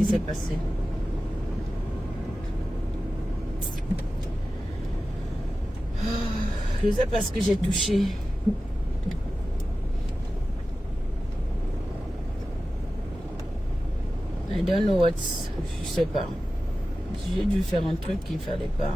qui s'est passé. Je ne sais pas ce que j'ai touché. I don't know what. Je sais pas. J'ai dû faire un truc qu'il ne fallait pas.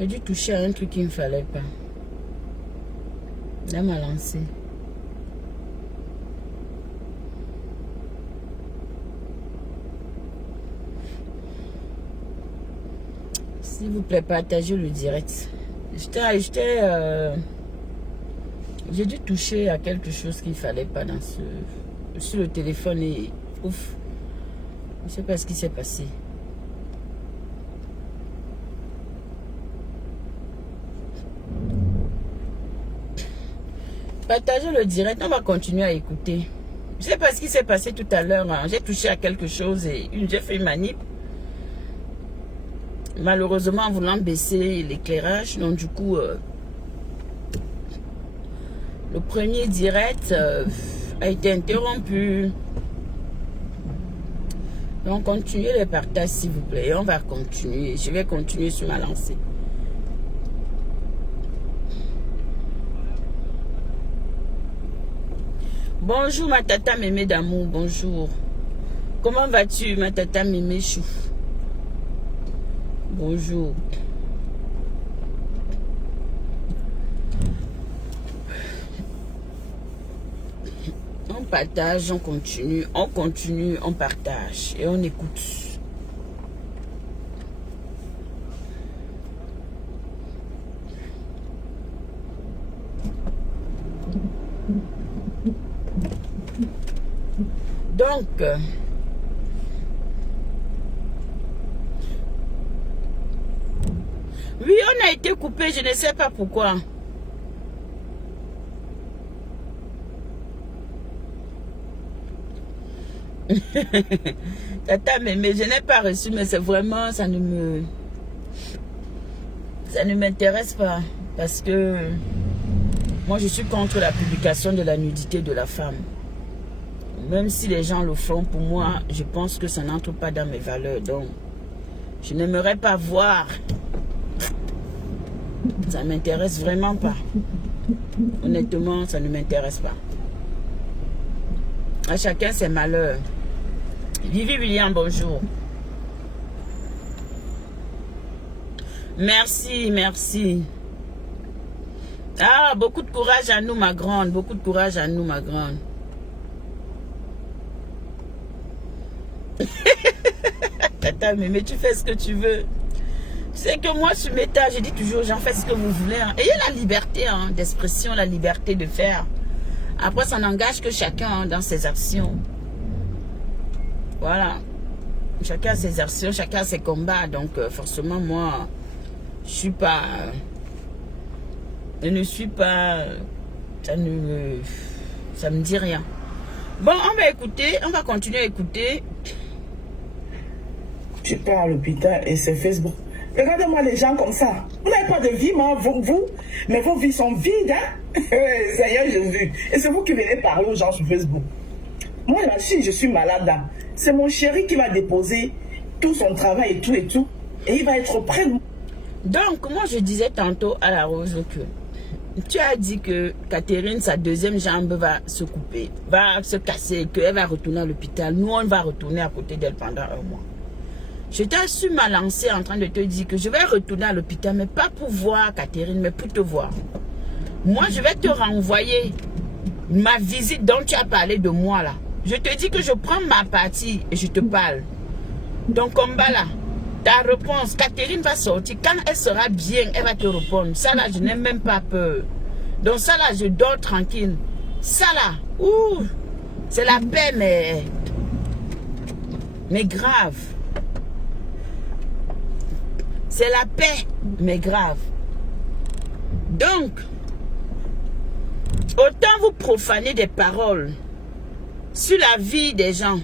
J'ai dû toucher à un truc qu'il ne fallait pas. Là, m'a lancé. S'il vous plaît, partagez le direct. J'ai dû toucher à quelque chose qu'il ne fallait pas dans sur le téléphone et ouf. Je ne sais pas ce qui s'est passé. Partagez le direct, on va continuer à écouter. Je ne sais pas ce qui s'est passé tout à l'heure. Hein. J'ai touché à quelque chose et j'ai fait une manip. Malheureusement, en voulant baisser l'éclairage, donc du coup, le premier direct a été interrompu. Donc, continuez les partages, s'il vous plaît. Et on va continuer. Je vais continuer sur ma lancée. Bonjour ma tata mémé d'amour, bonjour. Comment vas-tu ma tata mémé chou? Bonjour. On partage, on continue, on partage et on écoute. Donc, oui, on a été coupé, je ne sais pas pourquoi. Tata, mais je n'ai pas reçu, mais c'est vraiment, ça ne m'intéresse pas. Parce que moi, je suis contre la publication de la nudité de la femme. Même si les gens le font, pour moi, je pense que ça n'entre pas dans mes valeurs. Donc, je n'aimerais pas voir. Ça ne m'intéresse vraiment pas. Honnêtement, ça ne m'intéresse pas. À chacun ses malheurs. Vivi William, bonjour. Merci, merci. Ah, beaucoup de courage à nous, ma grande. Beaucoup de courage à nous, ma grande. Tata, mais tu fais ce que tu veux. C'est que moi, sur Meta, je dis toujours, j'en fais ce que vous voulez. Hein. Ayez la liberté d'expression, la liberté de faire. Après, ça n'engage que chacun dans ses actions. Voilà. Chacun a ses actions, chacun a ses combats. Donc, forcément, moi, je suis pas... je ne suis pas... ça me dit rien. Bon, on va écouter, on va continuer à écouter. Je pars à l'hôpital et c'est Facebook. Regardez-moi les gens comme ça. Vous n'avez pas de vie, moi, vous. Mais vos vies sont vides, hein. Seigneur Jésus. Et c'est vous qui venez parler aux gens sur Facebook. Moi, là-dessus, je suis malade. C'est mon chéri qui m'a déposé tout son travail et tout. Et il va être près de moi. Donc, moi, je disais tantôt à la Rose que tu as dit que Catherine, sa deuxième jambe va se couper, va se casser, qu'elle va retourner à l'hôpital. Nous, on va retourner à côté d'elle pendant un mois. Je t'ai su ma lancée en train de te dire que je vais retourner à l'hôpital, mais pas pour voir Catherine, mais pour te voir. Moi, je vais te renvoyer ma visite dont tu as parlé de moi là. Je te dis que je prends ma partie et je te parle. Donc, comme là, ta réponse, Catherine va sortir. Quand elle sera bien, elle va te répondre. Ça là, je n'ai même pas peur. Donc ça là, je dors tranquille. Ça là, ouh, c'est la paix, mais grave. C'est la paix, mais grave. Donc, autant vous profanez des paroles sur la vie des gens.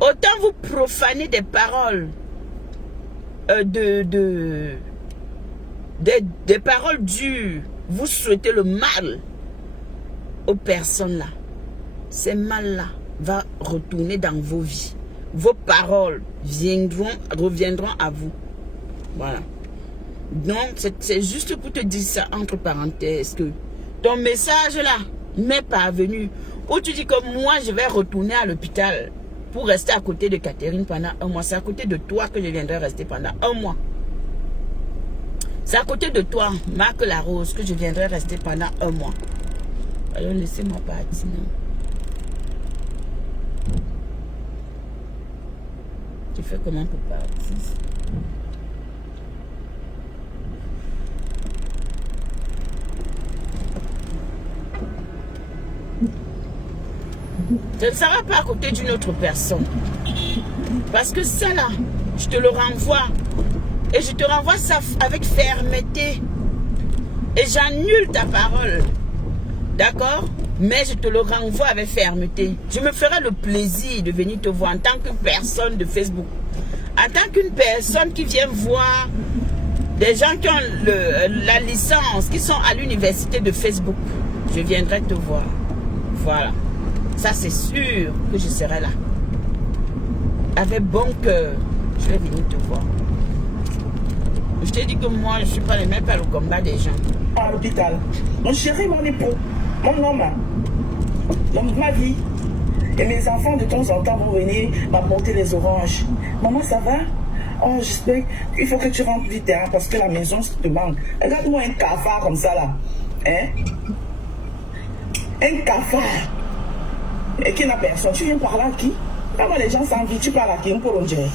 Autant vous profanez des paroles, des paroles dures, vous souhaitez le mal aux personnes là. Ces mal-là va retourner dans vos vies. Vos paroles reviendront à vous. Voilà. Donc, c'est juste pour te dire ça entre parenthèses que ton message là m'est parvenu. Où tu dis que moi, je vais retourner à l'hôpital pour rester à côté de Catherine pendant 1 mois. C'est à côté de toi que je viendrai rester pendant 1 mois. C'est à côté de toi, Marc Larose, que je viendrai rester pendant 1 mois. Alors, laissez-moi partir. Tu fais comment pour partir? Je ne serai pas à côté d'une autre personne. Parce que ça là, je te le renvoie. Et je te renvoie ça avec fermeté. Et j'annule ta parole. D'accord? Mais je te le renvoie avec fermeté. Je me ferai le plaisir de venir te voir en tant que personne de Facebook. En tant qu'une personne qui vient voir des gens qui ont la licence, qui sont à l'université de Facebook. Je viendrai te voir. Voilà. Ça, c'est sûr que je serai là. Avec bon cœur, je vais venir te voir. Je t'ai dit que moi, je ne suis pas le même par le combat des gens. À l'hôpital. Mon chéri, mon époux, mon homme, l'homme de ma vie. Et mes enfants, de temps en temps, vont venir m'apporter les oranges. Maman, ça va? Oh, j'espère qu'il faut que tu rentres vite, hein, parce que la maison te manque. Regarde-moi un cafard comme ça, là. Hein? Un cafard. Et qui n'a personne. Tu viens parler à qui? Quand les gens s'envient, tu parles à qui? Pour dire.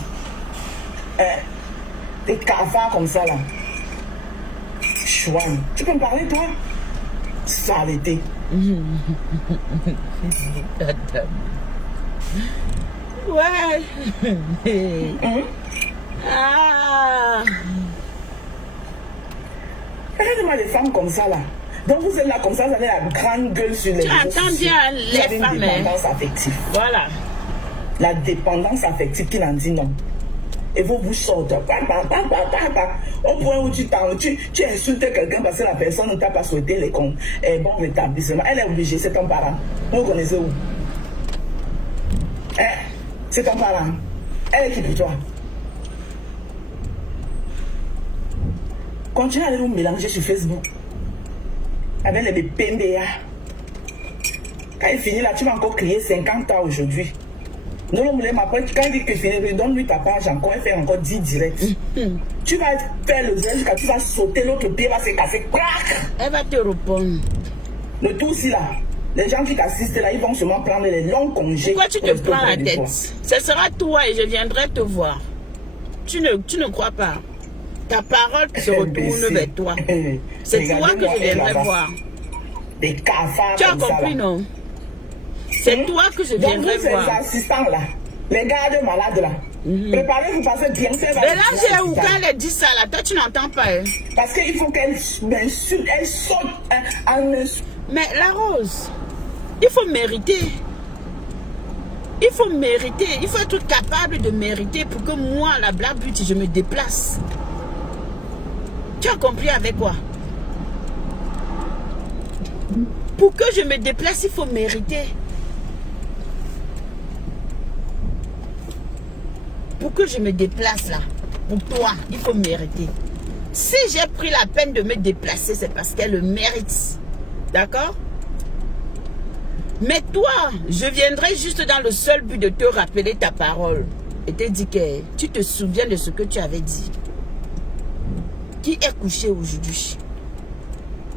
Hein? Des cafards comme ça, là. Chouane. Tu peux me parler, toi? Saleté. Ouais. Ah. Regardez-moi les femmes comme ça, là. Donc vous êtes là comme ça, vous avez la grande gueule sur les réseaux sociaux. Tu entends bien les femmes. La dépendance affective. Voilà. La dépendance affective qui n'en dit non. Et vos bouches sortent. Au point où tu insultes quelqu'un parce que la personne ne t'a pas souhaité les bon rétablissement. Elle est obligée, c'est ton parent. Vous connaissez où? Hein? C'est ton parent. Elle est qui pour toi? Continue à aller vous mélanger sur Facebook. Avec les PMBA. Quand il finit là, tu vas encore crier 50 ans aujourd'hui. Non, quand il dit que finit, donne-lui ta page encore, elle fait encore 10 directs. Tu vas faire le zèle jusqu'à tu vas sauter, l'autre pied va se casser. Crac! Elle va te répondre. Le tout aussi là, les gens qui t'assistent là, ils vont seulement prendre les longs congés. Pourquoi tu te prends la tête? Ce sera toi et je viendrai te voir. Tu ne crois pas. Ta parole se retourne vers toi. C'est toi que je viendrai voir. Des cafards. Tu as compris, non? C'est toi que je viendrai voir. Donc, ces assistants là, les gardes malades là, préparez-vous parce que bien fait. Mais là, j'ai où quand elle dit ça là, toi tu n'entends pas. Hein? Parce qu'il faut qu'elle m'insulte, elle saute en insulte. Mais la Rose, il faut mériter. Il faut mériter. Il faut être capable de mériter pour que moi, la Black Beauty, je me déplace. Tu as compris avec quoi? Pour que je me déplace, il faut mériter. Pour que je me déplace là, pour toi, il faut mériter. Si j'ai pris la peine de me déplacer, c'est parce qu'elle le mérite. D'accord? Mais toi, je viendrai juste dans le seul but de te rappeler ta parole. Et te dire que tu te souviens de ce que tu avais dit. Qui est couché aujourd'hui?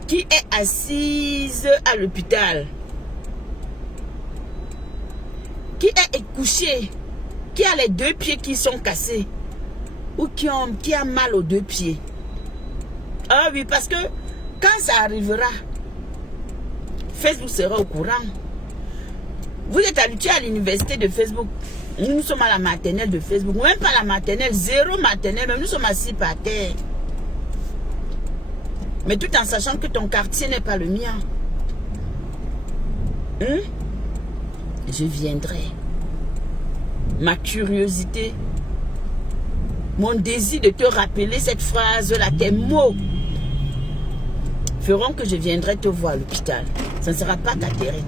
Qui est assise à l'hôpital? Qui est couché? Qui a les 2 pieds qui sont cassés? Ou qui a mal aux 2 pieds? Ah oui, parce que quand ça arrivera, Facebook sera au courant. Vous êtes habitués à l'université de Facebook. Nous sommes à la maternelle de Facebook. Même pas la maternelle, 0 maternelle, même nous sommes assis par terre. Mais tout en sachant que ton quartier n'est pas le mien. je viendrai. Ma curiosité, mon désir de te rappeler cette phrase-là, tes mots, feront que je viendrai te voir à l'hôpital. Ça ne sera pas Catherine.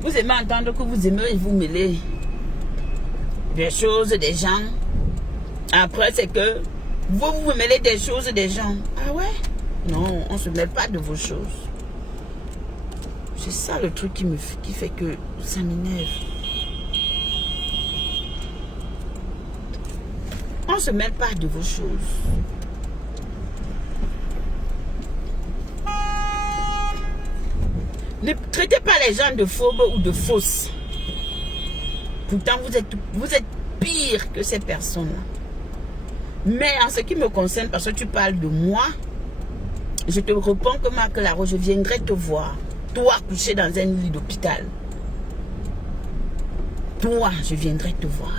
Vous aimez entendre que vous aimez vous mêler des choses des gens. Après, c'est que vous mêlez des choses des gens. Ah ouais? Non, on ne se mêle pas de vos choses. C'est ça le truc qui fait que ça m'énerve. On ne se mêle pas de vos choses. Ne traitez pas les gens de phobes ou de fausses. Pourtant, vous êtes pire que ces personnes-là. Mais en ce qui me concerne, parce que tu parles de moi, je te réponds que Marc Larose, je viendrai te voir. Toi, couché dans un lit d'hôpital. Toi, je viendrai te voir.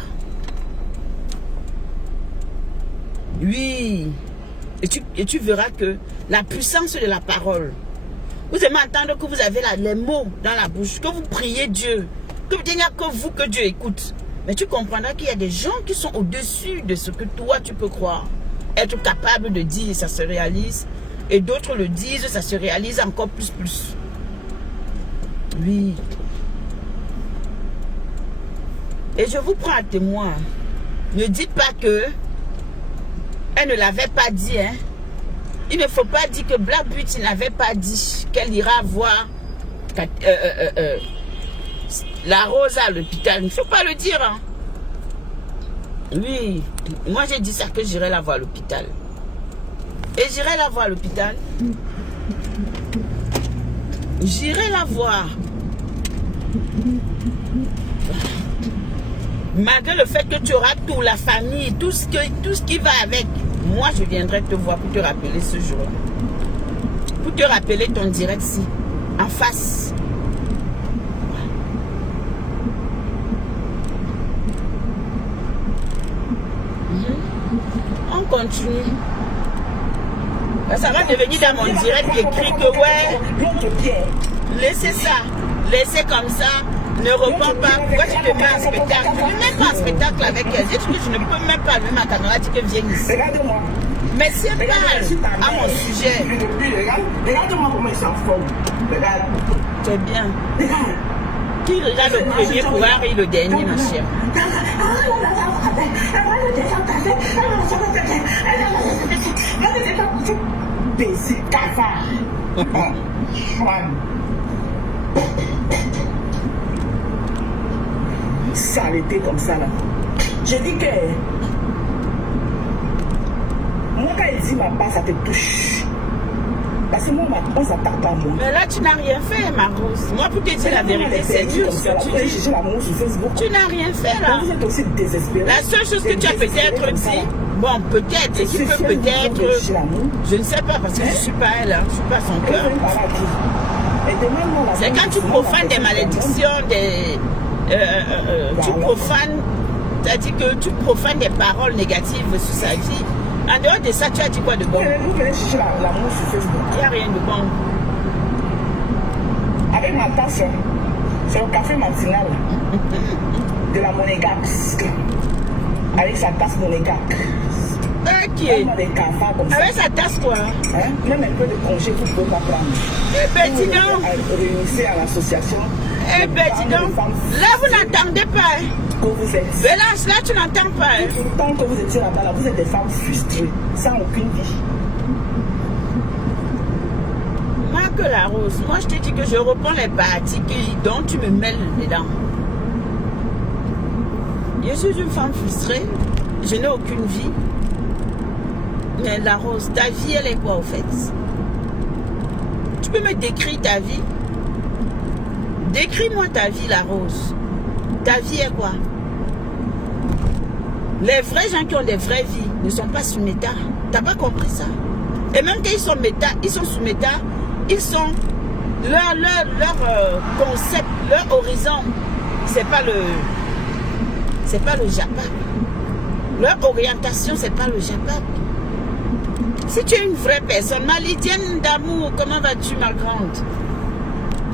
Oui. Et tu verras que la puissance de la parole. Vous aimez entendre que vous avez les mots dans la bouche, que vous priez Dieu, que il n'y a que vous que Dieu écoute. Mais tu comprendras qu'il y a des gens qui sont au-dessus de ce que toi tu peux croire. Être capable de dire, ça se réalise. Et d'autres le disent, ça se réalise encore plus. Oui. Et je vous prends à témoin. Ne dites pas que elle ne l'avait pas dit, hein. Il ne faut pas dire que Black Beauty n'avait pas dit qu'elle ira voir la Rose à l'hôpital. Il ne faut pas le dire, hein. Oui, moi j'ai dit ça, que j'irai la voir à l'hôpital. Et j'irai la voir à l'hôpital. J'irai la voir. Malgré le fait que tu auras tout, la famille, tout ce qui va avec. Moi, je viendrai te voir pour te rappeler ce jour-là. Pour te rappeler ton direct-ci. En face. On continue. Ça va devenir dans mon direct écrit que ouais, laissez ça, laissez comme ça, ne réponds pas. Pourquoi tu te mets en spectacle? Je ne mets pas en spectacle avec elle. Je ne peux même pas allumer ma caméra, dire que viens ici. Regarde-moi. Mais si elle parle à mon sujet. Regarde-moi comment ils s'en font. Regarde. C'est bien. Qui regarde le premier pour rire le dernier, ma chère? Baiser cafard. Saleté comme ça là. Je dis que moi quand il dit ma part, ça te touche. Parce que moi, on s'attaque pas à moi. Mais là, tu n'as rien fait, ma Rose. Moi, pour te dire la vérité, c'est dur ce que tu dis. Tu n'as rien fait, là. Vous êtes aussi désespéré. La seule chose que tu as peut-être dit, bon, peut-être, et qui peut peut-être, je ne sais pas, parce que je ne suis pas elle, hein, je ne suis pas son cœur. C'est quand tu profanes des malédictions, tu profanes, c'est-à-dire que tu profanes des paroles négatives sur sa vie. En dehors de ça, tu as dit quoi de bon? Vous venez chercher l'amour sur Facebook. Il n'y a rien de bon. Avec ma tasse, c'est le café matinal de la monégasque. Avec sa tasse monégasque. Ok. Avec sa tasse quoi? Hein? Même un peu de congé, vous ne pouvez pas prendre. Eh ben dis donc. Réunissez à l'association. Eh ben dis donc. Là, vous n'entendez pas. Hein? Que vous êtes. Mais là, tu n'entends pas. Hein? Tant que vous étiez là-bas, là, vous êtes des femmes frustrées, sans aucune vie. Marc Larose, moi je te dis que je reprends les parties dont tu me mêles dedans. Je suis une femme frustrée, je n'ai aucune vie. Mais Larose, ta vie elle est quoi au fait? Tu peux me décrire ta vie? Décris-moi ta vie, Larose. Ta vie est quoi? Les vrais gens qui ont des vraies vies ne sont pas sous méta. T'as pas compris ça? Et même quand ils sont méta, ils sont sous méta, ils sont leur concept, leur horizon, c'est pas le Japon. Leur orientation, c'est pas le Japap. Si tu es une vraie personne, malidienne d'amour, comment vas-tu, ma grande?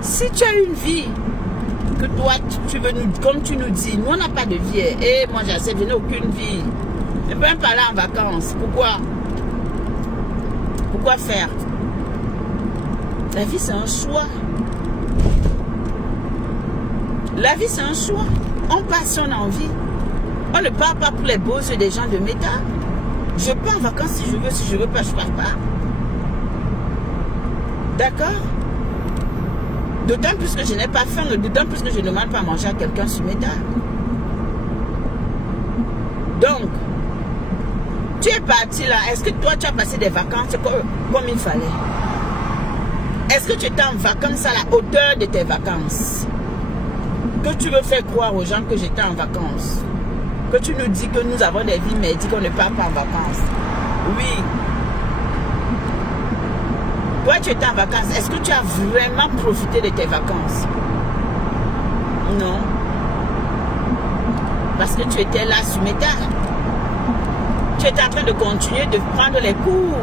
Si tu as une vie, que toi, tu veux nous, comme tu nous dis, nous on n'a pas de vie. Et moi j'accepte, je n'ai aucune vie. Je ne peux même pas aller en vacances. Pourquoi? Pourquoi faire? La vie c'est un choix. La vie c'est un choix. On part si on a envie. On ne part pas pour les beaux yeux des gens de méta. Je pars en vacances si je veux pas, je pars pas. D'accord? D'autant plus que je n'ai pas faim, d'autant plus que je ne demande pas à manger à quelqu'un sur mes tables. Donc, tu es parti là. Est-ce que toi, tu as passé des vacances comme il fallait? Est-ce que tu étais en vacances à la hauteur de tes vacances? Que tu veux faire croire aux gens que j'étais en vacances? Que tu nous dis que nous avons des vies, mais dis qu'on ne part pas en vacances. Oui. Toi, tu étais en vacances. Est-ce que tu as vraiment profité de tes vacances? Non. Parce que tu étais là sur méta. Tu étais en train de continuer de prendre les cours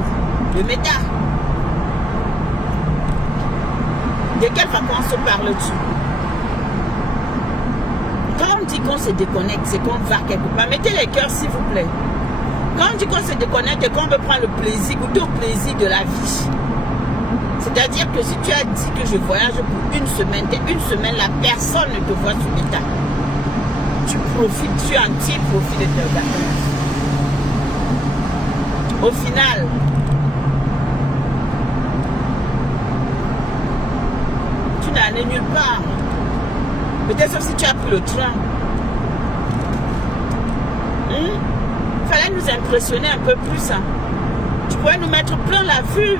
de méta. De quelles vacances parles-tu? Quand on dit qu'on se déconnecte, c'est qu'on va quelque part. Mettez les cœurs, s'il vous plaît. Quand on dit qu'on se déconnecte et qu'on veut prendre le plaisir, goûter au plaisir de la vie. C'est-à-dire que si tu as dit que je voyage pour une semaine, la personne ne te voit sur l'état. Tu profites, tu en tires profit de tes vacances. Au final, tu n'allais nulle part. Peut-être sauf si tu as pris le train. Fallait nous impressionner un peu plus. Hein. Tu pouvais nous mettre plein la vue.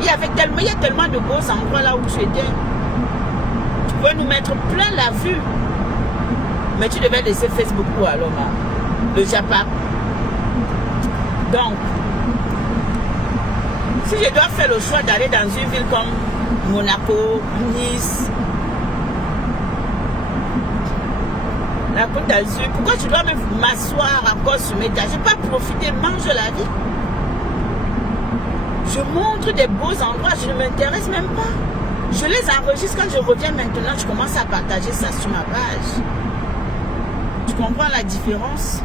Il y a tellement de beaux endroits là où tu étais. Tu pouvais nous mettre plein la vue. Mais tu devais laisser Facebook ou alors le Japap. Donc, si je dois faire le choix d'aller dans une ville comme Monaco, Nice, la Côte d'Azur, pourquoi tu dois m'asseoir encore sur mes tas? Je n'ai pas profité, mange la vie. Je montre des beaux endroits, je ne m'intéresse même pas. Je les enregistre quand je reviens maintenant, je commence à partager ça sur ma page. Tu comprends la différence?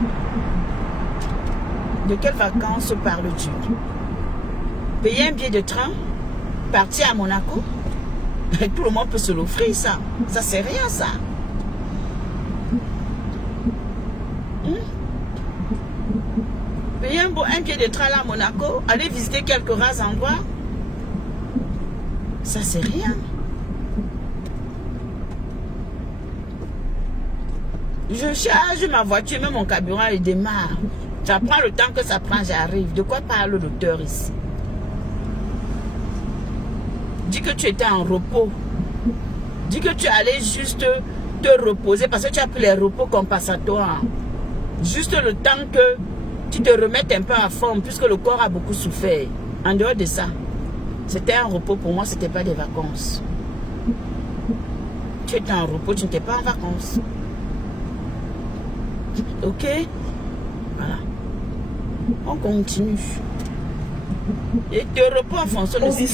De quelles vacances parles-tu? Payer un billet de train? Partir à Monaco? Tout le monde peut se l'offrir, ça. Ça, c'est rien, ça. Payer un billet de train là à Monaco? Aller visiter quelques rares endroits? Ça, c'est rien. Je charge ma voiture, même mon carburant, il démarre. Ça prend le temps que ça prend, j'arrive. De quoi parle le docteur ici? Dis que tu étais en repos. Dis que tu allais juste te reposer parce que tu as pris les repos compensatoires. Juste le temps que tu te remettes un peu à forme puisque le corps a beaucoup souffert. En dehors de ça, c'était un repos pour moi, ce n'était pas des vacances. Tu étais en repos, tu n'étais pas en vacances. Ok? Voilà. On continue. Et te repos en fonction de ce que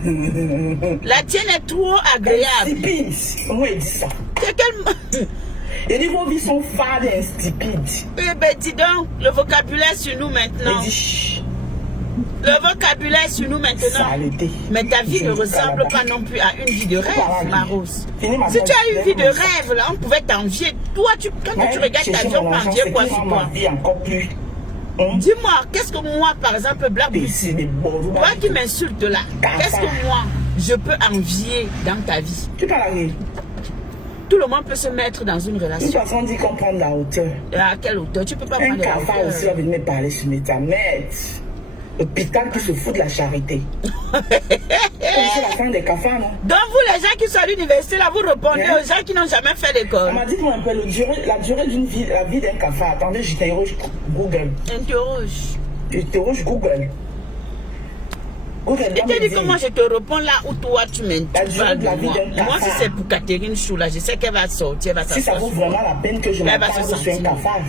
tu mets. La tienne est trop agréable. Comment il dit ça? C'est quel... Et les vos vies sont fades et insipides. Eh ben dis donc, le vocabulaire sur nous maintenant. Le vocabulaire sur nous maintenant. Mais ta vie ne ressemble pas non plus à une vie de rêve, Marose. Si tu as une vie de rêve, là, on pouvait t'envier. Toi, quand tu regardes ta vie, on peut envier quoi sur toi? Dis-moi, qu'est-ce que moi, par exemple, Black Beauty, toi qui m'insultes là, qu'est-ce que moi, je peux envier dans ta vie? Tout le monde peut se mettre dans une relation. De toute façon, on dit qu'on prend de la hauteur. À quelle hauteur? Tu peux pas prendre de la hauteur. Un cafard aussi va venir me parler sur mes tamettes. L'hôpital qui se fout de la charité. C'est la fin des cafards, non? Donc vous, les gens qui sont à l'université, là, vous répondez aux gens qui n'ont jamais fait l'école. Dites-moi un peu la durée d'une vie, la vie d'un cafard. Attendez, j'interroge Google. J'interroge Google. Et tu dis comment je te réponds là où toi tu m'interroges de moi. Moi, si c'est pour Catherine Chou, là, je sais qu'elle va sortir, elle va s'asseoir. Si ça vaut vraiment la peine que je m'en parle sur un cafard.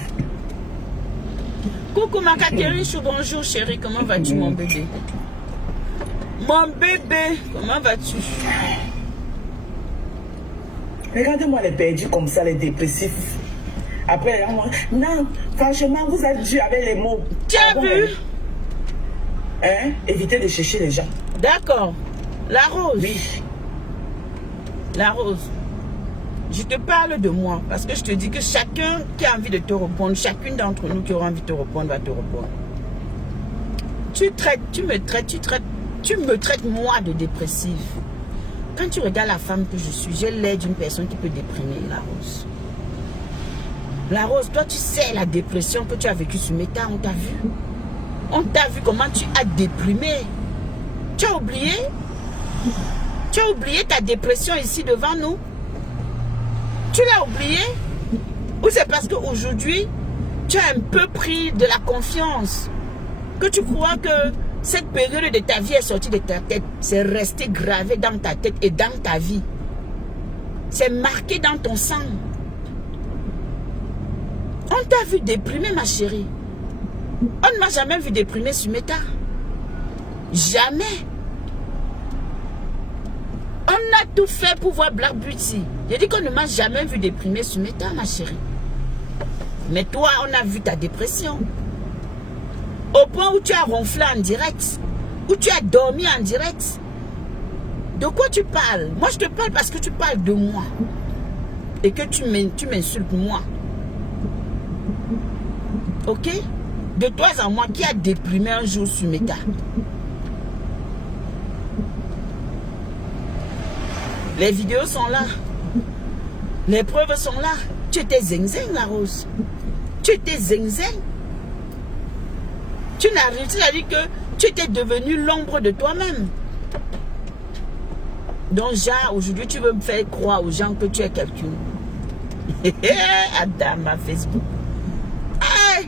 Coucou ma Catherine Chou, bonjour chérie, comment vas-tu mon bébé? Mon bébé, comment vas-tu? Regardez-moi les perdus comme ça, les dépressifs. Après, non, franchement, vous êtes dû avec les mots. Tu as vu? Hein? Évitez de chercher les gens. D'accord. La rose. Oui. La rose. Je te parle de moi parce que je te dis que chacun qui a envie de te répondre, chacune d'entre nous qui aura envie de te répondre va te répondre. Tu me traites moi de dépressive. Quand tu regardes la femme que je suis, j'ai l'air d'une personne qui peut déprimer, la rose. La rose, toi tu sais la dépression que tu as vécue sur Meta, on t'a vu. On t'a vu comment tu as déprimé. Tu as oublié? Tu as oublié ta dépression ici devant nous? Tu l'as oublié? Ou c'est parce qu'aujourd'hui, tu as un peu pris de la confiance? Que tu crois que cette période de ta vie est sortie de ta tête? C'est resté gravé dans ta tête et dans ta vie. C'est marqué dans ton sang. On t'a vu déprimer, ma chérie. On ne m'a jamais vu déprimer sur Meta. Jamais. On a tout fait pour voir Black Beauty. J'ai dit qu'on ne m'a jamais vu déprimer sur Meta, ma chérie. Mais toi, on a vu ta dépression. Au point où tu as ronflé en direct. Où tu as dormi en direct. De quoi tu parles? Moi, je te parle parce que tu parles de moi. Et que tu m'insultes moi. Ok? De toi à moi, qui a déprimé un jour sur Meta? Les vidéos sont là. Les preuves sont là. Tu étais zing-zing, la rose. Tu étais zing-zing. Tu as dit que tu étais devenu l'ombre de toi-même. Donc, genre, aujourd'hui, tu veux me faire croire aux gens que tu es quelqu'un. Adam, à Facebook. Hey!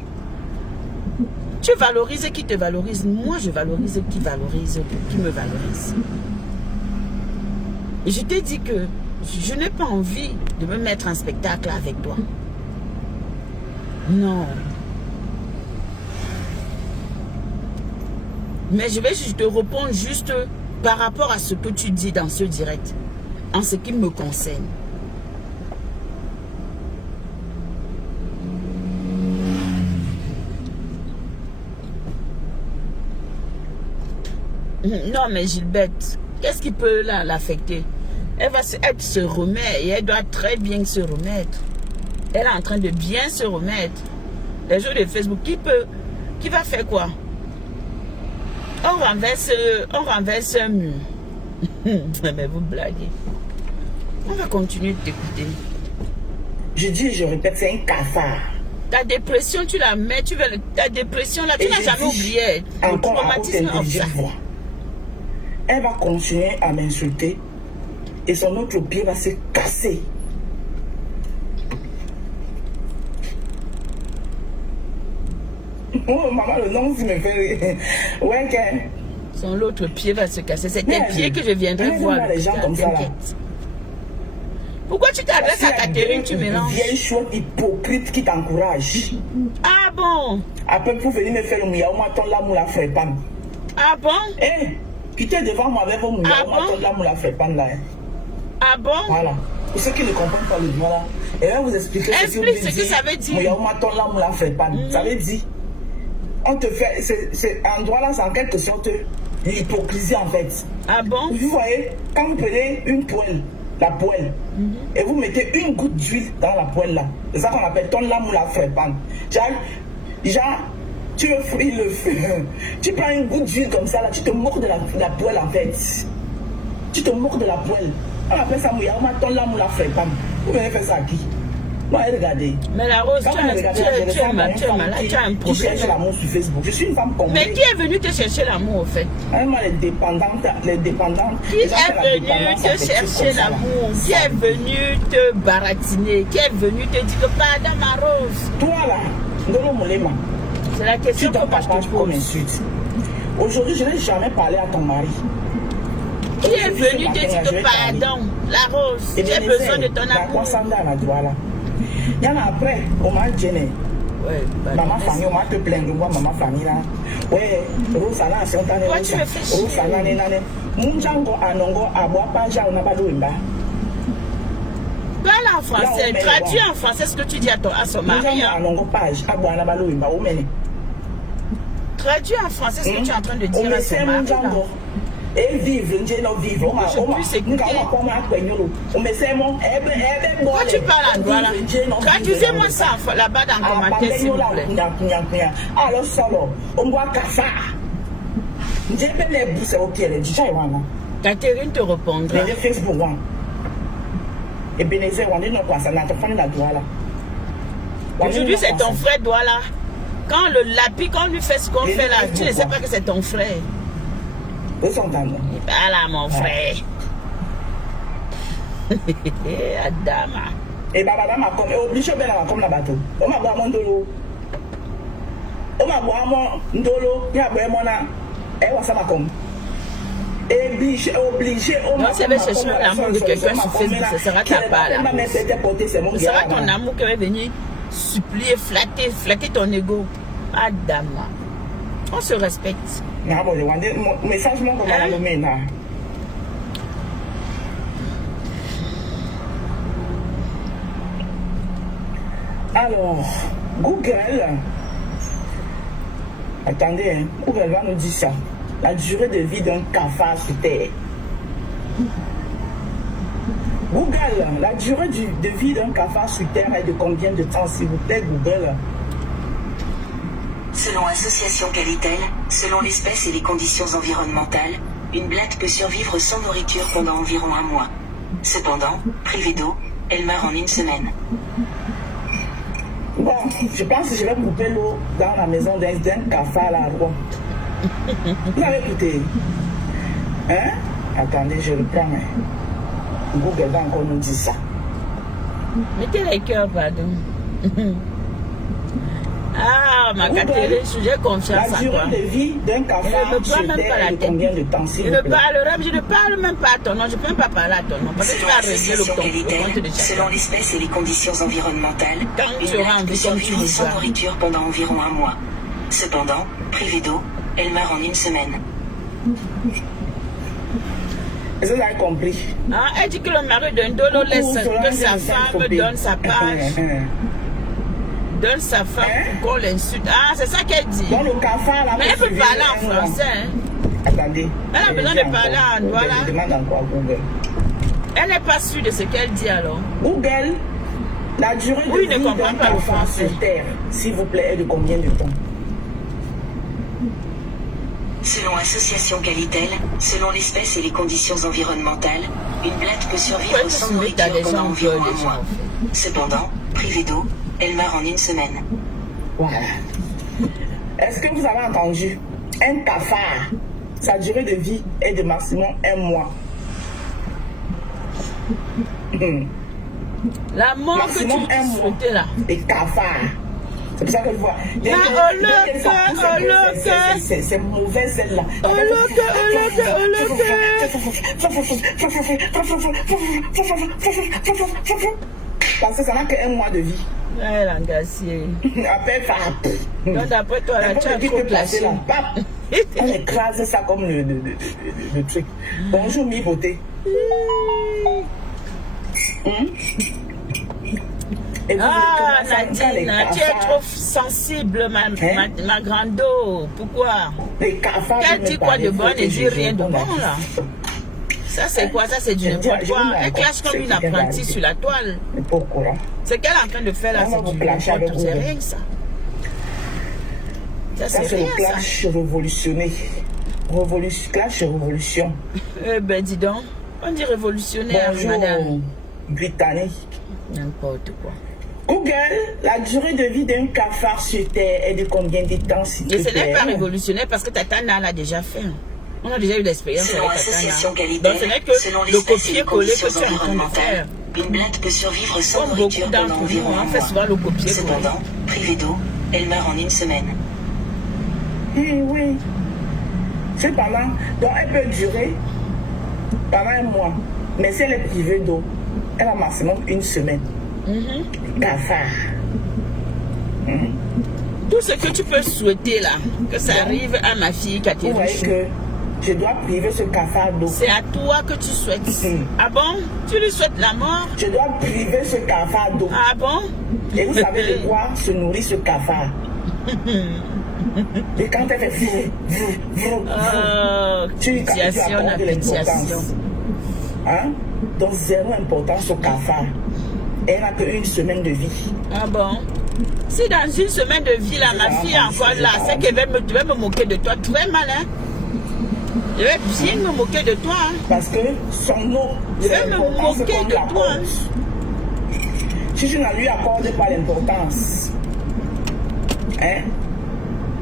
Tu valorises qui te valorise. Moi, je valorise qui me valorise. Et je t'ai dit que je n'ai pas envie de me mettre en spectacle avec toi. Non. Mais je te réponds juste par rapport à ce que tu dis dans ce direct. En ce qui me concerne. Non, mais Gilberte, qu'est-ce qui peut l'affecter? Elle se remet et elle doit très bien se remettre. Elle est en train de bien se remettre. Les jeux de Facebook, qui va faire quoi? On renverse un mur. Mais vous blaguez. On va continuer de t'écouter. Je dis et je répète, c'est un cafard. Ta dépression, tu la mets, ta dépression là, tu n'as jamais oublié. Le traumatisme of ça. Elle va continuer à m'insulter et son autre pied va se casser. Oh maman, le nom me fait... Ouais, que... Son autre pied va se casser. C'est tes pieds que je viendrai voir. Les gens comme ça là. Pourquoi tu t'adresses à Catherine, tu mélanges? Une vieille chouette hypocrite qui t'encourage. Ah bon? Après pour venir me faire le mouillard, moi ton la moula fait pas. Ah bon? Eh, quittez devant moi avec vos mouillards, moi ton la moula fait pas là. Ah bon? Voilà. Pour ceux qui ne comprennent pas le droit là, et je vais vous expliquer ce que ça veut dire. Mouillard, moi ton la moula fait pas. Ça veut dire, on te fait, c'est un droit là, c'est en quelque sorte l'hypocrisie en fait. Ah bon? Vous voyez, quand vous prenez une poêle, la poêle, et vous mettez une goutte d'huile dans la poêle là, c'est ça qu'on appelle ton lame ou la frappante. Genre, tu veux frire le feu, tu prends une goutte d'huile comme ça là, tu te moques de la poêle en fait. Tu te moques de la poêle. On appelle ça mouillard, ton lame ou la frappante. Vous venez faire ça à qui? Moi, regardez. Mais la rose, tu as un problème. Je cherche l'amour sur Facebook. Je suis une femme complète. Mais qui est venu te chercher l'amour au fait? Moi, les dépendantes. Qui est venu te chercher l'amour? Qui est venu te baratiner? Qui est venu te dire que pardon ma rose? Toi là, Ndolo Molema. C'est la question que je te pose. Aujourd'hui, je n'ai jamais parlé à ton mari. Qui est venu te dire que pardon, la rose? J'ai besoin de ton amour. Il y en a après, on m'a gêné. Ouais, bah, Maman Fanny, on va te plaindre, moi, maman Fanny là. Ouais, Rosana, c'est un temps de Toi, tu me fais chier. Rosana, nene. Munjango, Anongo, Aboa, Paja, on a pas d'ouimba. Parle en français, traduis en français ce que tu dis à son mari. Hein. Anongo, Page, Aboa, on a pas d'ouimba, ou mene. Traduis en français ce que tu es en train de dire à son mari. Et vivre, nous vivre. Pourquoi tu parles en droit là? Traduisez-moi ça là-bas dans le commentaire, s'il vous plaît. Alors, solo, on voit Kafa. Catherine te répondra. Aujourd'hui, c'est ton frère Douala. Quand le lapis, quand on lui fait ce qu'on fait là, tu ne sais pas que c'est ton frère. Voilà mon frère. Adama. Et Baba m'a obligé de faire comme la bateau. On m'a boire mon dolo. On m'a boire mon dolo. Il y a boire mon a. Et on s'en va comme. Obligé, on m'a. Non, c'est chercher l'amour de quelqu'un sur Facebook, ce sera ta part là. Ce sera ton amour qui va venir supplier, flatter ton ego. Adama. On se respecte. Message mon comme on le là. Alors, Google, attendez, hein, Google va nous dire ça. La durée de vie d'un cafard sur Terre. Google, la durée de vie d'un cafard sur Terre est de combien de temps, s'il vous plaît, Google? Selon Association Qualitel, selon l'espèce et les conditions environnementales, une blatte peut survivre sans nourriture pendant environ 1 mois. Cependant, privée d'eau, elle meurt en 1 semaine. Bon, je pense que je vais couper l'eau dans la maison d'un cafard là. Bon. Vous avez écouté? Hein? Attendez, je le prends. Google va encore nous dire ça. Mettez les cœurs, pardon. Ah, ma Catherine, j'ai confiance en toi. La durée de vie d'un cafard sur Terre est de combien de temps, s'il vous plaît? Je ne parle même pas à ton nom, je ne peux même pas parler à ton nom. Parce que tu vas régler le compte de chacun. Selon l'espèce et les conditions environnementales, une blatte peut survivre sans nourriture pendant environ 1 mois. Cependant, privée d'eau, elle meurt en 1 semaine. Est-ce que vous avez compris? Ah, elle dit que le mari d'un dolo laisse que sa femme donne sa page. Donne sa femme pour qu'on l'insulte. Ah, c'est ça qu'elle dit. Dans le cafard, là, mais elle peut parler en français. Hein. Attendez. Elle a besoin de parler en voilà. Je demande encore Google. Elle n'est pas sûre de ce qu'elle dit alors. Google, la durée de vie d'un cafard sur Terre, s'il vous plaît, est de combien de temps? Selon Association Qualitel, selon l'espèce et les conditions environnementales, une blatte peut survivre sans nourriture pendant environ 1 mois. Cependant, privée d'eau, elle meurt en 1 semaine. Voilà. Est-ce que vous avez entendu? Un cafard, sa durée de vie est de maximum 1 mois. La mort maximum que tu souhaitais là. Les cafards. C'est pour ça que je vois. C'est mauvais celle-là. Parce que ça n'a que 1 mois de vie. Ouais, l'engacier. Après, donc d'après toi, là, tu as trop clashé. On écrase ça comme le truc. Bonjour, mi beauté. Ah, Nadine, tu es trop sensible, ma grande eau. Pourquoi? Elle dit quoi de bon et dit rien de bon là? Ça c'est quoi? Ça c'est du n'importe quoi. Elle clash comme une apprentie sur la toile. Ce qu'elle est en train de faire là, c'est du n'importe. C'est rien que ça. Ça c'est rien le clash révolutionné. Clash révolution. Ben dis donc, on dit révolutionnaire, madame. Britannique. N'importe quoi. Google, la durée de vie d'un cafard sur Terre est de combien de temps, s'il te plaît? Et ce n'est pas révolutionnaire parce que Tatana l'a déjà fait. On a déjà eu l'expérience avec Tatana. Donc ce n'est que le copier-coller que tu es en train de faire. Une blatte peut survivre sans comme nourriture beaucoup pendant environ 1 on fait mois. souvent le copier-coller. Cependant, privée d'eau, elle meurt en 1 semaine. Oui. C'est pendant. Donc elle peut durer pendant 1 mois. Mais si elle est privée d'eau, elle a maximum 1 semaine. Cafard. Tout ce que tu peux souhaiter là, que ça arrive à ma fille Vous Catherine voyez Chou, que je dois priver ce cafard d'eau. c'est à toi que tu souhaites. Ah bon? Tu lui souhaites la mort? Je dois priver ce cafard d'eau. Ah bon? Et vous savez de quoi se nourrit ce cafard? Et quand elle fait tu lui accordes l'importance. Hein? Donc zéro importance au cafard. Elle n'a qu'une semaine de vie. Ah bon? Si dans une semaine de vie, là, ma fille est encore là, c'est qu'elle va me moquer de toi très mal, hein? Je vais bien me moquer de toi, hein? Parce que son eau, je vais me moquer de toi, hein? Si je ne lui accorde pas l'importance, hein?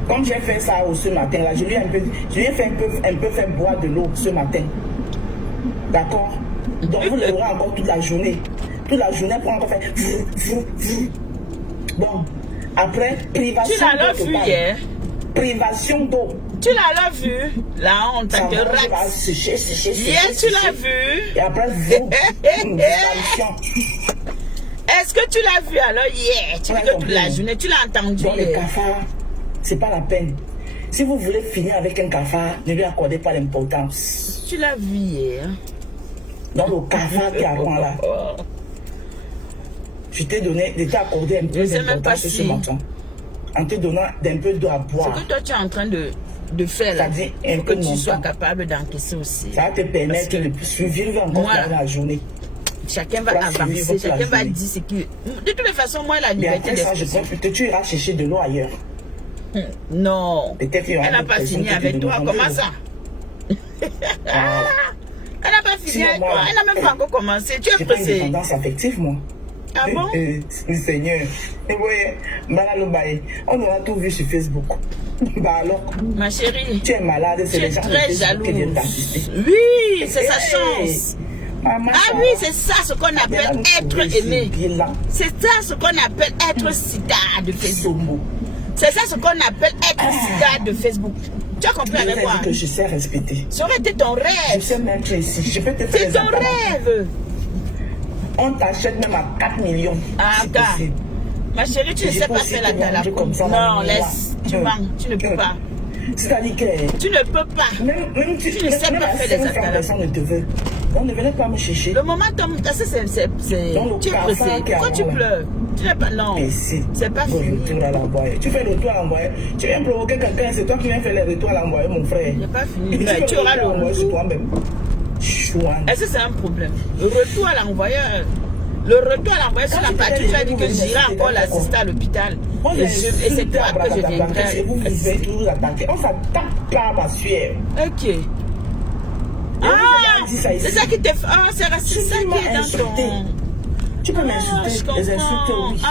Comme j'ai fait ça ce matin, là, je lui ai fait un peu fait boire de l'eau ce matin. D'accord? Donc vous l'aurez encore toute la journée. Toute la journée pour encore faire. Bon, après, privation d'eau. Tu l'as vu hier? Privation d'eau. Tu l'as vu? La honte, ça te rate. Hier, tu l'as vu? Et après, privation. Est-ce que tu l'as vu alors hier? Tu dis que toute la journée, tu l'as entendu hier. Dans le cafard, c'est pas la peine. Si vous voulez finir avec un cafard, ne lui accordez pas l'importance. Tu l'as vu hier? Dans le cafard qui attend là. Je t'ai donné, je t'ai accordé un peu d'importance ce matin. En te donnant un peu d'eau à boire. Ce que toi tu es en train de faire là, il faut que tu sois capable d'encaisser aussi. Ça va te permettre de suivre encore la journée. Chacun va avancer, chacun va dire ce qu'il... De toutes les façons, moi, la liberté d'expression... Peut-être tu iras chercher de l'eau ailleurs. Non. Elle n'a pas fini avec toi. Comment ça? Elle n'a pas fini avec toi. Elle n'a même pas encore commencé. Tu es pressé. J'ai pas une dépendance affective, moi. Ah bon? Seigneur. Et voyez, on aura tout vu sur Facebook. Bah alors, ma chérie, tu es malade, c'est les gens très jalouse. Qui viennent t'assister. Oui, c'est sa chance. Ah oui, c'est ça ce qu'on appelle être aimé. C'est ça ce qu'on appelle être sida de Facebook. C'est ça ce qu'on appelle être sida de Facebook. Tu as compris avec moi? Que je sais respecter. Ça aurait été ton rêve. Je sais mettre ici. Je peux te faire c'est ton rêve. On t'achète même à 4 millions. Ah, si ma chérie, tu ne sais pas faire la talako. Non, laisse. Tu mens. Tu ne peux pas. C'est-à-dire que... Tu ne peux pas. Même tu ne sais pas faire les atalakos. Personne ne te veut. Donc ne venez pas me chercher. Le moment c'est tu es pressé. Pourquoi tu pleures? Tu n'es pas... Non. C'est pas fini. Tu fais le retour à l'envoyer. Tu viens provoquer quelqu'un. C'est toi qui viens faire le retour à l'envoyer, mon frère. Il n'est pas fini. Mais tu auras le retour sur toi-même. Est-ce que c'est un problème? Le retour à l'envoyeur. Le retour à l'envoyeur sur la partie, tu as dit que j'irai encore l'assister à l'hôpital. Et c'est toi que je viendrai. Vous vivez toujours attaquer. On s'attaque pas, ma sueur. Ok. Ah, c'est ça qui te fait. Ah, c'est ça qui est dans ton... Tu peux m'insulter, les insulter, oui.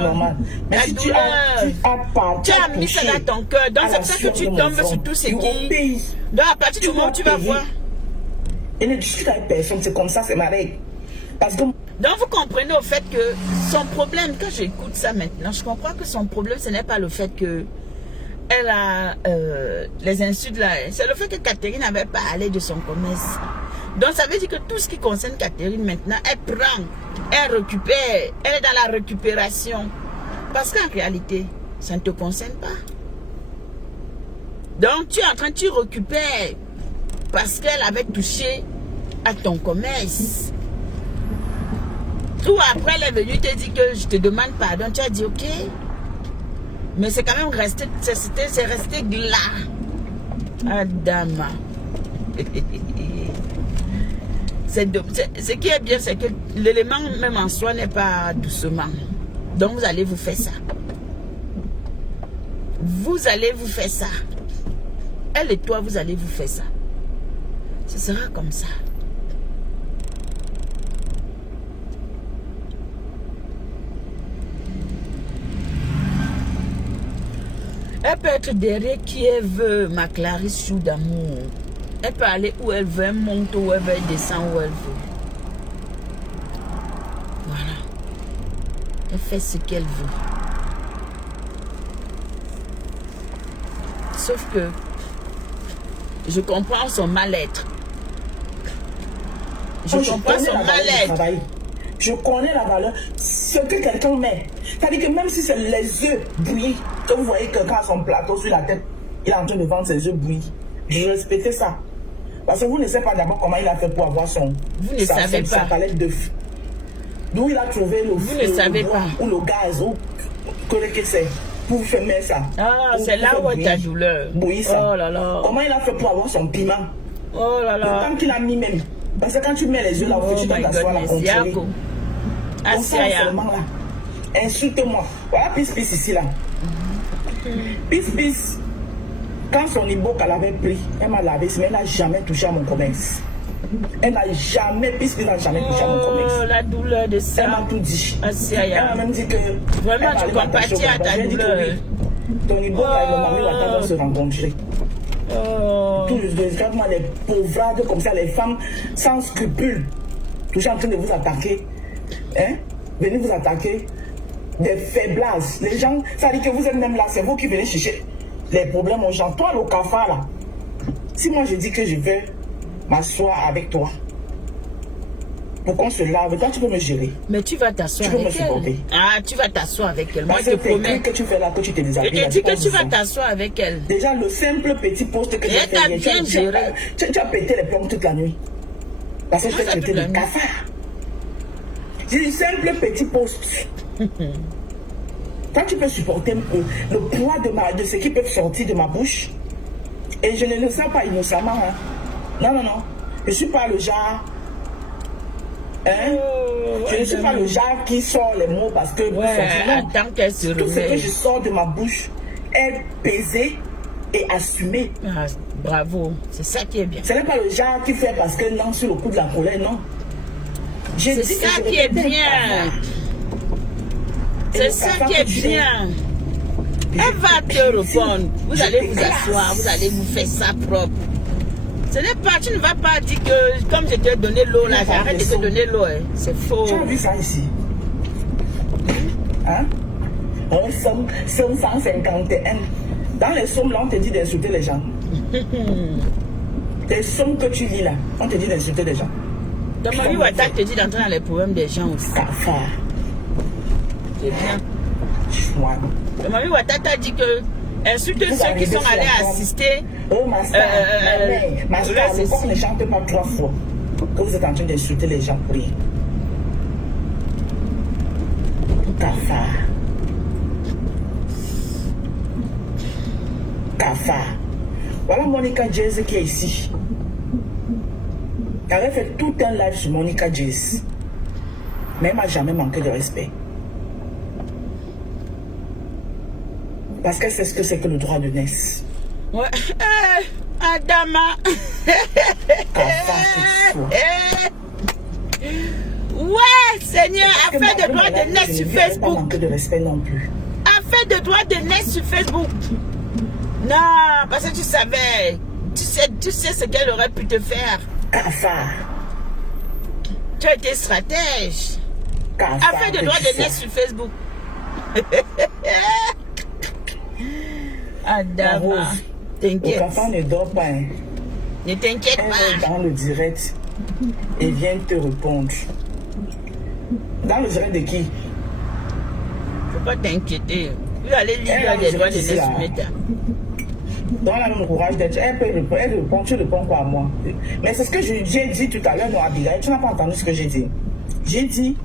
Normal. Mais si tu as mis ça dans ton cœur. Donc c'est pour ça que tu tombes sur tout ce qui... Donc à partir du moment où tu vas voir... Et ne discute avec personne, c'est comme ça, c'est ma règle. Parce que... Donc vous comprenez au fait que son problème, quand j'écoute ça maintenant, je comprends que son problème, ce n'est pas le fait que elle a les insultes là, c'est le fait que Catherine avait parlé de son commerce. Donc ça veut dire que tout ce qui concerne Catherine maintenant, elle prend, elle récupère, elle est dans la récupération. Parce qu'en réalité, ça ne te concerne pas. Donc tu es en train, tu récupères parce qu'elle avait touché à ton commerce. Tout après, elle est venue te dire que je te demande pardon. Tu as dit ok. Mais c'est quand même resté, c'est resté là. Adama. Ce qui est bien, c'est que l'élément même en soi n'est pas doucement. Donc vous allez vous faire ça. Vous allez vous faire ça. Elle et toi, vous allez vous faire ça. Ce sera comme ça. Elle peut être derrière qui elle veut, ma Clarisse Chou d'amour. Elle peut aller où elle veut, elle monte où elle veut, elle descend où elle veut. Voilà. Elle fait ce qu'elle veut. Sauf que je comprends son mal-être. Je comprends son mal-être. Je connais la valeur. Ce que quelqu'un met. C'est-à-dire que même si c'est les œufs bouillis que vous voyez quelqu'un a son plateau sur la tête, il est en train de vendre ses œufs bouillis. Je respectais ça. Parce que vous ne savez pas d'abord comment il a fait pour avoir sa palette d'œufs. D'où il a trouvé le ou le gaz, ou que c'est, pour vous faire mettre ça. Ah, c'est là où est ta douleur. Bouillir ça. Oh là là. Comment il a fait pour avoir son piment? Oh là là. Le temps qu'il a mis même. Parce que quand tu mets les yeux là, tu dois t'asseoir là, contrôler. On sent seulement là. Insulte-moi. Voilà Pis ici là. Pis. Quand son Iboka l'avait pris, elle m'a lavé, mais elle n'a jamais touché à mon commerce. Elle n'a jamais, Pis n'a jamais touché à mon commerce. Oh, la douleur de ça. Elle m'a tout dit. Elle m'a même dit que... Vraiment, tu compatis à ta douleur. Ton Iboka et le mari vont se rencontrer. Tous les pauvrades comme ça, les femmes sans scrupules, toujours en train de vous attaquer. Hein? Venez vous attaquer. Des faiblesses. Les gens, ça dit que vous êtes même là, c'est vous qui venez chercher les problèmes aux gens. Toi, le cafard là, si moi je dis que je veux m'asseoir avec toi pour qu'on se lave, toi tu peux me gérer. Mais tu vas t'asseoir avec elle. Ah, tu vas t'asseoir avec elle. Moi je te promets. Que tu fais là, que tu te déshabilles. Je te dis que tu vas t'asseoir avec elle. Déjà le simple petit poste que tu as fait, tu as pété les plombs toute la nuit. Parce que je t'ai traité de cafard. J'ai dit simple petit poste. Quand tu peux supporter le poids de ce qui peut sortir de ma bouche, et je ne le sens pas innocemment. Hein. Non. Je ne suis pas le genre. Hein? Je ne suis pas le genre qui sort les mots parce que. Attends qu'elle se tout ce que je sors de ma bouche est pesé et assumé. Ah, bravo, c'est ça qui est bien. Ce n'est pas le genre qui fait parce que non, sur le coup de la colère, non. C'est ça qui est bien. C'est ça qui est bien. Elle va te répondre. Vous allez vous asseoir, vous allez vous faire ça propre. Ce n'est pas, tu ne vas pas dire que comme je t'ai donné l'eau là, j'arrête de te donner l'eau. Hein. C'est faux. Tu as vu ça ici? Hein? Somme 151. Dans les sommes là, on te dit d'insulter les gens. Les sommes que tu lis là, on te dit d'insulter les gens. Ton mari Ouattara te dit d'entrer dans les problèmes des gens aussi. Cafard. C'est bien. Chouan. Ton mari Ouattara t'a dit que insulte ceux qui sont allés assister. Oh, ma star, pourquoi on ne chante pas 3 fois que vous êtes en train d'insulter les gens pour rien? Cafard. Voilà Monica Jazz qui est ici. Elle avait fait tout un live sur Monica Jazz. Mais elle m'a jamais manqué de respect. Parce qu'elle sait ce que c'est que le droit de naissance. Ouais. Adama. Ouais, Seigneur, affaire de droit de naissance sur Facebook. Pas manquer de respect non plus. Affaire de droit de naissance sur Facebook. Non, parce que tu savais. Tu sais ce qu'elle aurait pu te faire. Cafard. Tu as été stratège. Affaire de droit de naissance sur Facebook. Adama, t'inquiète. Le cafard ne dort pas. Hein. Ne t'inquiète pas. Elle est dans le direct et vient te répondre. Dans le direct de qui? Il ne faut pas t'inquiéter. Vous allez lire les droits de naissance. Dans la même courage d'être, elle peut répondre, elle répond, tu réponds quoi à moi? Mais c'est ce que j'ai dit tout à l'heure, non, Abigail, tu n'as pas entendu ce que j'ai dit. J'ai dit,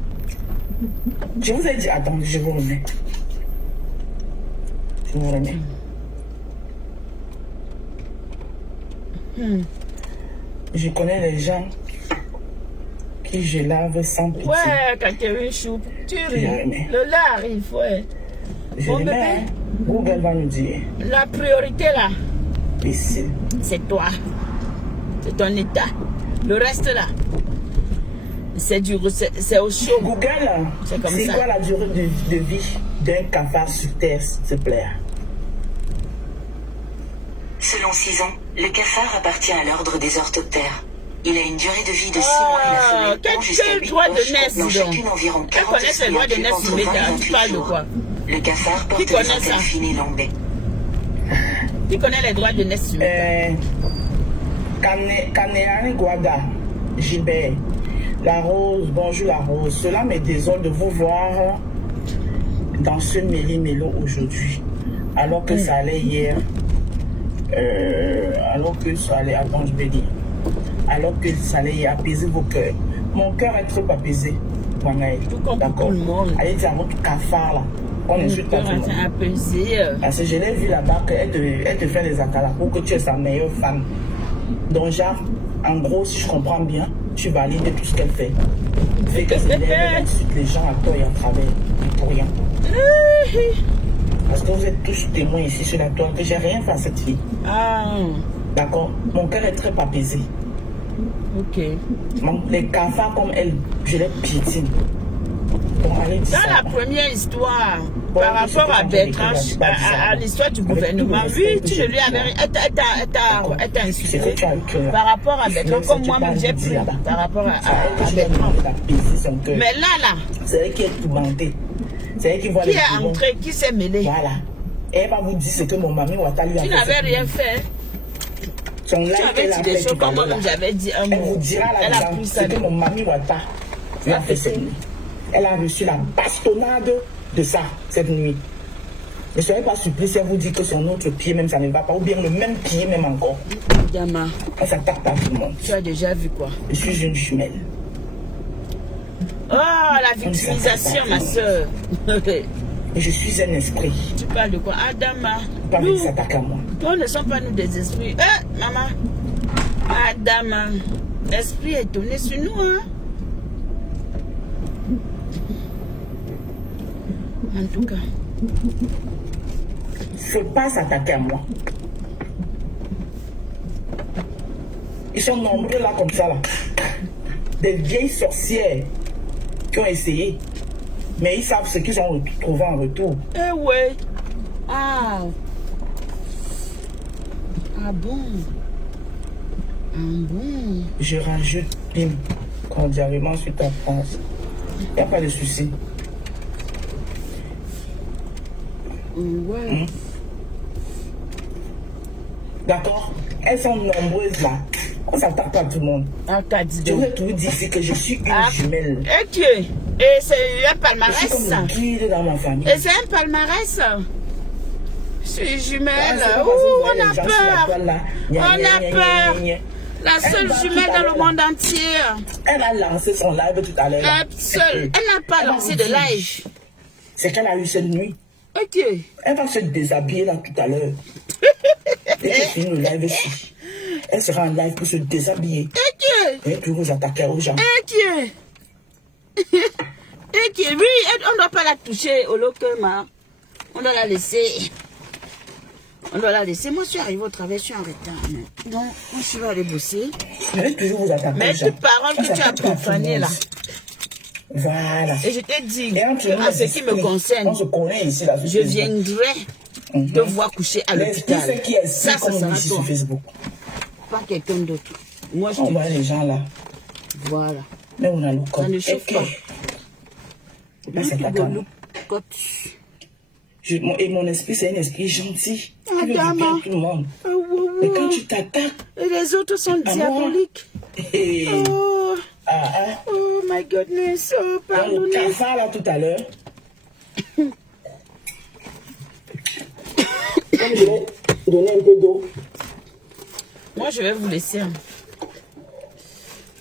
je vous ai dit, attendez, je vous remets. Je vous remets. Je connais les gens qui je lave sans pitié. Ouais, Catherine Chou, tu ris. Le lard arrive, ouais. Je bon, bébé, Google va nous dire. La priorité là, ici, c'est toi. C'est ton état. Le reste là, c'est au chaud. Google, c'est quoi la durée de vie d'un cafard sur Terre, s'il te plaît? Selon 6 ans, le cafard appartient à l'ordre des orthoptères. Il a une durée de vie de 6 mois et la femelle jusqu'à 8 poches, contenant chacune environ 40 spermatozoïdes entre 20 et 28 jours. Le cafard porte des antennes fines et longues. Qui connaît les droits de naissance? Kanéane Guada, Gilbert, la Rose, bonjour la Rose. Cela me désole de vous voir dans ce méli-mélo aujourd'hui. alors que ça allait hier. Alors que ça allait... Attends, je vais dire. Alors que ça allait apaiser vos cœurs. Mon cœur est trop apaisé. D'accord. Allez dire à votre cafard là. On insulte pas tout le monde. Parce que je l'ai vu là-bas qu'elle te fait des akalas pour que tu es sa meilleure femme. Donc genre, en gros, si je comprends bien, tu valides tout ce qu'elle fait. Fait que c'est elle insulte les gens à tort et à travers. Pour rien. Parce que vous êtes tous témoins ici sur la toile que j'ai rien fait à cette fille. D'accord. Mon cœur est très apaisé. Ok. Les cafards comme elle, je les piétine. Dans la première histoire, par rapport à Bertrand, à l'histoire du gouvernement, oui, tu ne lui avais elle t'a insulté. Par rapport à Bertrand, comme moi-même j'ai pris par rapport à Bertrand. Mais là, c'est elle qui est tourmentée. C'est elle qui voit qui est entré, qui s'est mêlé. Voilà. Et elle va vous dire ce que mon mamie Ouattara lui a fait. Tu n'avais rien fait. Son live, elle a fait tout comme moi-même j'avais dit un mot. Elle vous dira là-dedans ce que mon mamie Ouattara lui a fait cette nuit. Elle a reçu la bastonnade de ça, cette nuit. Ne soyez pas surpris si elle vous dit que son autre pied même ça ne va pas, ou bien le même pied même encore. Dama. Elle s'attaque pas à tout le monde. Tu as déjà vu quoi? Je suis une jumelle. Oh, la victimisation, ma soeur. Et je suis un esprit. Tu parles de quoi? Adama. Pas de s'attaquer à moi. Nous ne sommes pas nous des esprits. Maman. Adama. L'esprit est tourné sur nous, hein? En tout cas. Il ne faut pas s'attaquer à moi. Ils sont nombreux là comme ça là. Des vieilles sorcières qui ont essayé. Mais ils savent ce qu'ils ont trouvé en retour. Eh ouais. Ah bon. Bon. Je rajoute bim cordialement sur ta France. Il n'y a pas de souci. Ouais. D'accord? Elles sont nombreuses là. On ne s'attaque pas à tout le monde. Je voulais tout dire ici que je suis une jumelle. Et c'est un palmarès. Je suis comme le guide dans ma famille. Et c'est un palmarès. Je suis jumelle. On a peur. On a peur. La seule jumelle dans le monde entier. Elle a lancé son live tout à l'heure. Elle n'a pas lancé de live. C'est qu'elle a eu cette nuit. Ok. Elle va se déshabiller là tout à l'heure. Et tu finis le live ici. Elle sera en live pour se déshabiller. Ok. Et puis vous attaquer aux gens. Ok. Ok. Oui, on ne doit pas la toucher au locama. On doit la laisser. On doit la laisser. Moi, je suis arrivée au travail, je suis en retard. Donc, je vais aller bosser. Je vais toujours vous attaquer. Mais cette parole que tu as profanée là. Voilà. Et je t'ai dit que, en ce qui me concerne, on se connaît ici, là, je viendrai te voir coucher à l'hôpital. Ça sera ici sur Facebook. Pas quelqu'un d'autre. Moi, je on voit les gens là. Voilà. Mais on a le code. Ça ne chauffe pas. Là, c'est ta cam. Et mon esprit, c'est un esprit gentil. Qui veut du bien à tout le monde. Et quand tu t'attaques... Et les autres sont diaboliques. Oh my goodness. Oh, pardonnez. Dans le cafard là tout à l'heure. Je vais donner un peu d'eau. Moi, je vais vous laisser.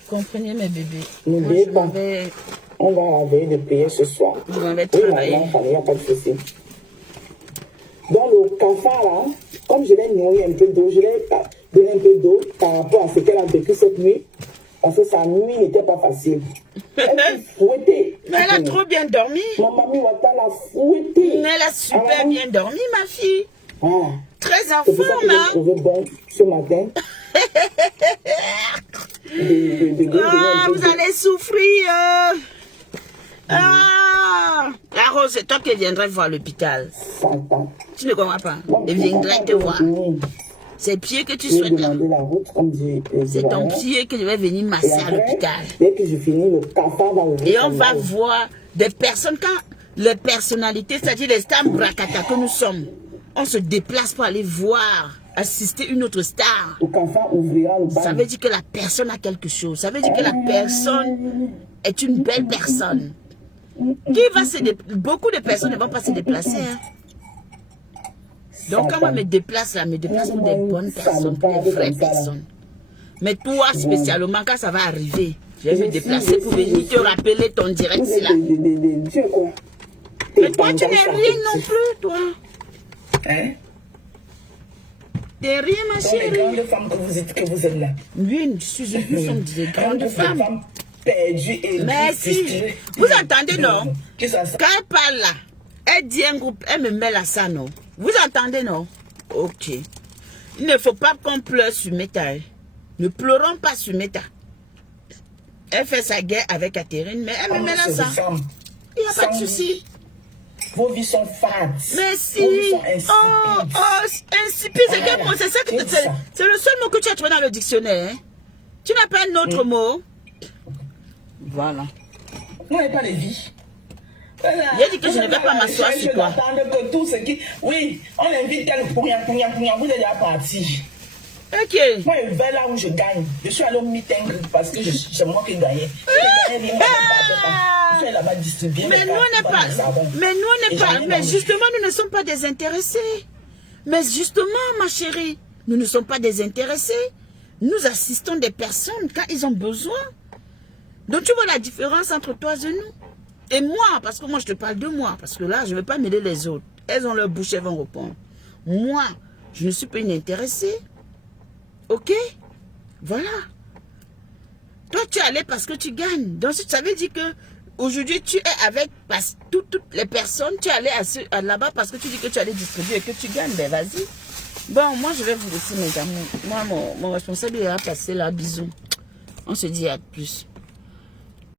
Comprenez mes bébés. N'oubliez pas. On va à la veille de payer ce soir. Je vais travailler. Il n'y a pas de souci. Dans le cafard là, comme je l'ai nourri un peu d'eau, je l'ai donné un peu d'eau par rapport à ce qu'elle a vécu cette nuit. Parce que sa nuit n'était pas facile. Elle s'est fouettée. Mais elle a trop bien dormi. Ma mamie Ouattara l'a fouettée. Mais elle a super bien dormi, ma fille. Voilà. Très en forme, hein. Je trouvé bon ce matin. Vous allez souffrir. La Rose, c'est toi qui viendrais voir l'hôpital. Tu ne comprends pas. Je viendrai te voir. C'est pied que tu souhaites. C'est ton pied que je vais venir masser à l'hôpital. Dès que je finis le cafard dans le... Et on va voir des personnes, quand les personnalités, c'est-à-dire les stars bracata que nous sommes, on se déplace pour aller voir, assister une autre star. Le cafard ouvrira le bal. Ça veut dire que la personne a quelque chose. Ça veut dire que la personne est une belle personne. Beaucoup de personnes ne vont pas se déplacer. Hein. Donc, quand on me déplace, là, me déplace pour des bonnes personnes, pour des vraies personnes. Mais toi, spécialement, quand ça va arriver, je vais me déplacer pour venir te rappeler ton direct là. Mais toi, tu n'es rien non plus, toi. Hein? T'es rien, ma chérie. Les grandes femmes que vous êtes là. Oui, je suis une des grandes femmes. Perdues et merci. Vous entendez, non? Quand elle parle là, elle dit un groupe, elle me met là ça, non? Vous entendez, non? Ok. Il ne faut pas qu'on pleure sur Meta. Ne pleurons pas sur Meta. Elle fait sa guerre avec Catherine, mais elle me met là ça. Il n'y a pas de souci. Vos vies sont fades. Merci. Vos vies sont insipides. Insipide, c'est le seul mot que tu as trouvé dans le dictionnaire. Hein? Tu n'as pas un autre mot? Voilà. Vous n'avez pas de vie. Voilà. J'ai dit que je ne vais pas m'asseoir sur toi. Que tout ce qui... Oui, on invite quelqu'un pour rien, vous êtes déjà parti. Ok. Moi, je vais là où je gagne. Je suis allé au meeting parce que c'est moi qui gagnais. Je suis là-bas distribuer. Mais nous, on n'est pas. Mais justement, nous ne sommes pas désintéressés. Mais justement, ma chérie, nous ne sommes pas désintéressés. Nous assistons des personnes quand ils ont besoin. Donc, tu vois la différence entre toi et nous. Et moi, parce que moi, je te parle de moi. Parce que là, je ne vais pas mêler les autres. Elles ont leur bouche, elles vont répondre. Moi, je ne suis pas une intéressée. Ok? Voilà. Toi, tu es allé parce que tu gagnes. Donc, ça veut dire que aujourd'hui, tu es avec toutes les personnes. Tu es allé là-bas parce que tu dis que tu allais distribuer et que tu gagnes. Ben, vas-y. Bon, moi, je vais vous laisser, mes amis. Moi, mon responsable, il a passé là. Bisous. On se dit à plus.